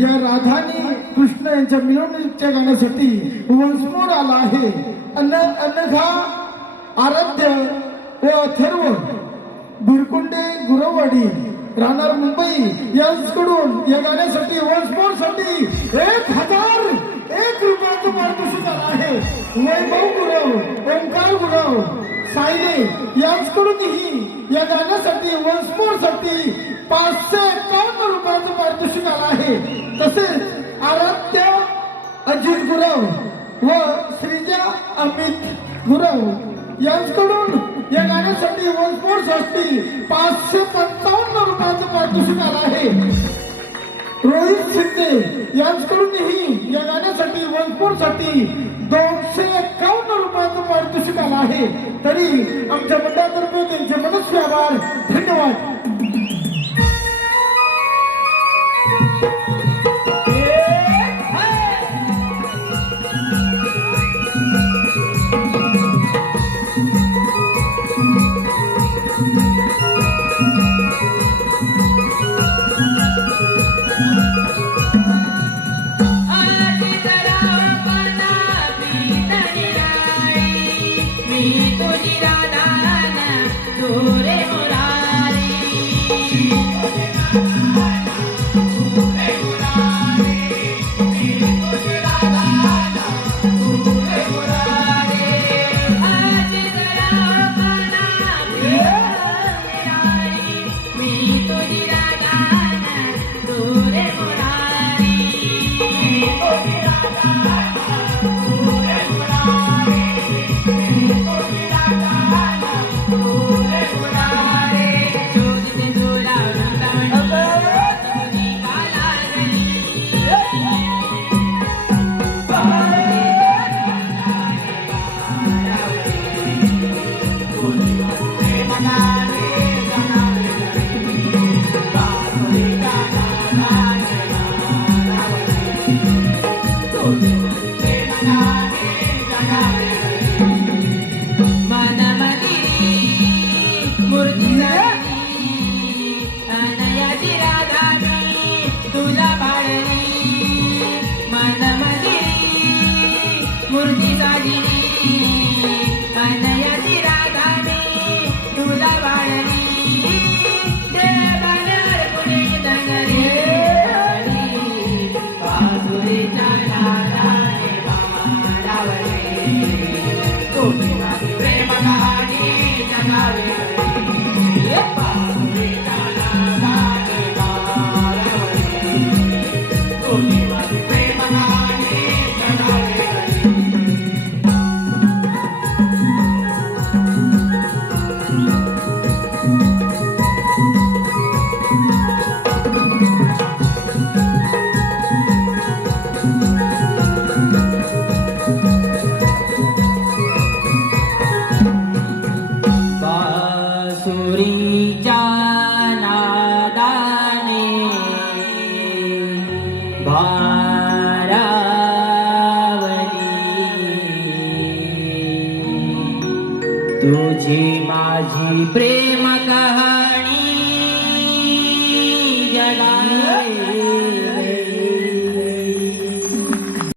या राधानी कृष्ण यांच्या मिरवणुकीच्या गाण्यासाठी वंशमोर आला आहे. अन अनघा आराध्य व अथर्व बिरकुंडे गुरववाडी राहणार मुंबई यांकडून या गाण्यासाठी वंशमोरसाठी एक हजार एक रुपयाचं पारितोषिक झालं आहे. वैभव गुरव ओंकार गुरव सायले यांचकडूनही या गाण्यासाठी वंशमोरसाठी पाचशे दिसून आला आहे. तसेच आराध्य अजित गुरव व श्रीजा अमित गुरव यांच्याकडून या गाण्यासाठी वंशमोरसाठी पाचशे पंचावन्न रुपयाचं पारितोषिक आलं आहे. रोहित शिंदे यांच्याकडूनही या गाण्यासाठी वनपूरसाठी दोनशे एकावन्न रुपयाचं पारितोषिक आलं आहे. तरी आमच्या मंडळातर्फे त्यांचे मनस्वी आभार. धन्यवाद. tú, तुझी माझी प्रेम का